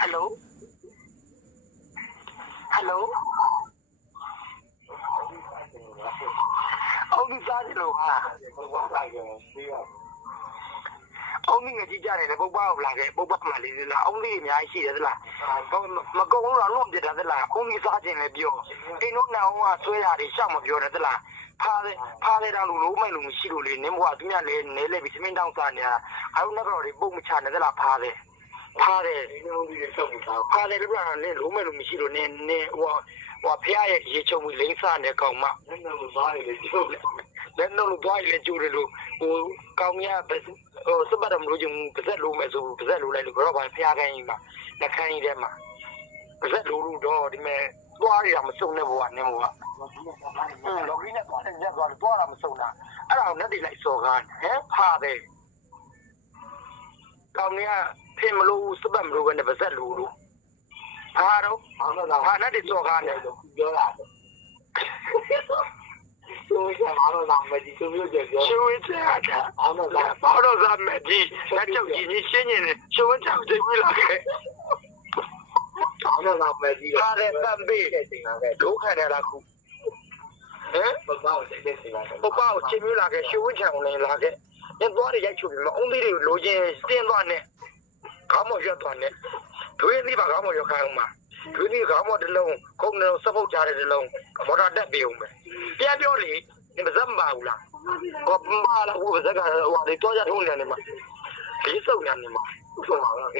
Hello Hello ông đi ra đi đâu à ông đi người chi ra này là bốc bao là cái bốc bao mà là ông đi nhà ai chỉ là mà cô cũng là luôn gì đó là ông đi ra trên này biểu cái lúc nào mà xuôi ra thì sao mà biểu đó là pha đây đang lú mấy lú xí lú lên nếu mà tụi nhà lên nếu lên bị mình đang ra nhà ai cũng nói rồi bốc một chán đó là pha đây lúc nào lên lú mấy lú xí lú nênว่าဖះရဲ့ရေချုံပြီးလိမ့်စားနေကောင်မလက်နှုတ်သွားရလေကျိုးလက်နှုတ်သွားရလေကျိုးတယ်လို့ဟိုကောင်မြဟိုစပတ်တယ်မလို့ကျုံပါဇက်လို့မယ်ဆိုပါဇက်လို့လိုက်လို့တော့ဘာဖះခိုင်းကြီးမှာလက်ခိုင်းကြီးထဲမှာပါဇက်လို့တော့ဒီမဲ့သွားရတာမစုံတဲ့ဘဝနဲ့ဘဝလော်ဂီနဲ့သွားတယ်ညက်သွားတယ်သွားတာမစုံတာအဲ့ဒါကိုလက်တွေလိုက်စော်ကားဟဲ့ဖားတယ်ကောင်မြဖင်မလို့စပတ်မလို့ပဲနဲ့ပါဇက်လို့ဟာတော့ဟာနဲ့တော့ကားနေပြောတာချိုးချမာတော့လာမယ်ဒီချိုးမျိုးပြောချိုးချတာအားတော့ပေါ်တော့လာမယ်ဒီလက်ချုပ်ကြီးကြီးရှင်းနေတယ်ချိုးချောက်သိပြီလားခဲ့အားတော့လာမယ်ဒီဟာတဲ့တမ်းပေးဒုက္ခနဲ့လားခုဟမ်ပပောက်တဲ့စီလာပပောက်ချင်းမျိုးလာခဲ့ချိုးချောင်နေလာခဲ့ညသွားရရိုက်ချုပ်ပြီးမအုံးလေးတွေကိုလိုချင်တင်းသွားနဲ့ခေါင်းမရွက်သွားနဲ့တွေးသေးပါခေါင်းမရွက်ခိုင်းအောင်မှာဒီနေ့ခေါင်းမတလုံးခုံးလုံးစပုတ်ကြတဲ့တလုံးမော်တာတက်ပြေအောင်ပဲပြန်ပြောလေဒီပါဇက်မပါဘူးလားဘာမှလာဘူးပါဇက်ကဟိုဒီတော့ကြထုံးနေတယ်မှာဒီစုံနေမှာဆုံးပါလား